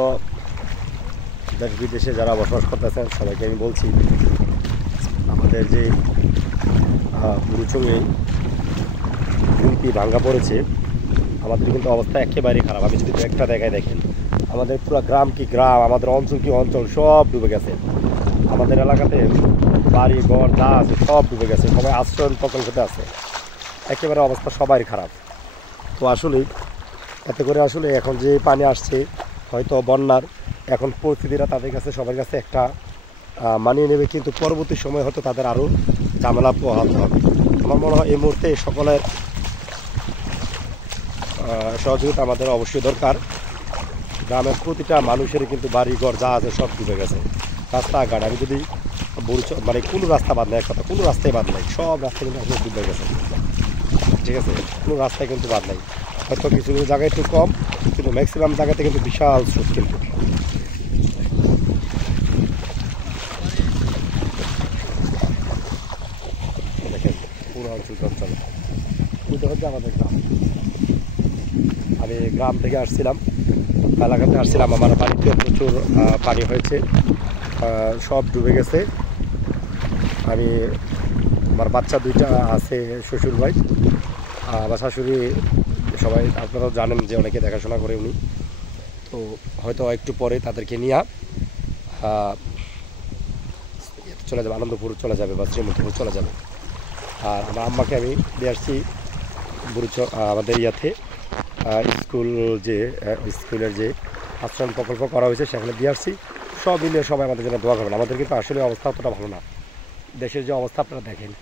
তো দেশ বিদেশে যারা বসবাস করতেছেন সবাইকে আমি বলছি, আমাদের যে বুড়ুচুঙ্গি গুমটি ভাঙ্গা পড়েছে, আমাদের কিন্তু অবস্থা একেবারেই খারাপ। আমি যদি একটা দেখায় দেখেন, আমাদের পুরো গ্রাম কি গ্রাম, আমাদের অঞ্চল কি অঞ্চল, সব ডুবে গেছে। আমাদের এলাকাতে বাড়ি ঘর যা আছে সব ডুবে গেছে, সবাই আশ্রয় প্রকল্পতে আছে, একেবারে অবস্থা সবারই খারাপ। তো আসলে এতে করে আসলে এখন যে পানি আসছে, হয়তো বন্যার এখন পরিস্থিতিটা তাদের কাছে সবার কাছে একটা মানিয়ে নেবে, কিন্তু পরবর্তী সময় হয়তো তাদের আরও ঝামেলা পোহাতে হবে। আমার মনে হয় এই মুহূর্তে সকলের সহযোগিতা আমাদের অবশ্যই দরকার। গ্রামের প্রতিটা মানুষেরই কিন্তু বাড়ি ঘর যা আছে সব ডুবে গেছে, রাস্তাঘাট। আমি যদি মানে কোনো রাস্তা বাদ নাই, এক কথা কোনো রাস্তায় বাদ নাই, সব রাস্তা কিন্তু আসলে ডুবে গেছে। ঠিক আছে, কোনো রাস্তায় কিন্তু বাদ নাই, হয়তো কিছু কিছু জায়গায় একটু কম, কিন্তু ম্যাক্সিমাম জায়গাতে কিন্তু বিশাল স্রোত। কিন্তু দেখেন পুরো অঞ্চল বুঝতে হচ্ছে আমাদের গ্রাম। আমি গ্রাম থেকে আসছিলাম, এলাকাতে আসছিলাম, আমার বাড়িতে প্রচুর পানি হয়েছে, সব ডুবে গেছে। আমি আমার বাচ্চা দুইটা আছে, শ্বশুর ভাই, আমার শাশুড়ি, সবাই আপনারাও জানেন যে অনেকে দেখাশোনা করে উনি। তো হয়তো একটু পরে তাদেরকে নিয়ে চলে যাবে, আনন্দপুর চলে যাবে বা শ্রীমন্তপুর চলে যাবে। আর আমার আম্মাকে আমি দিয়ে আসছি আমাদের ইয়াতে স্কুল, যে স্কুলের যে আশ্রম প্রকল্প করা হয়েছে সেখানে দিয়ে আসছি। সব মিলিয়ে সবাই আমাদের জন্য দোয়া করবেন। আমাদের কিন্তু আসলে অবস্থা অতটা ভালো না, দেশের যে অবস্থা আপনারা দেখেন।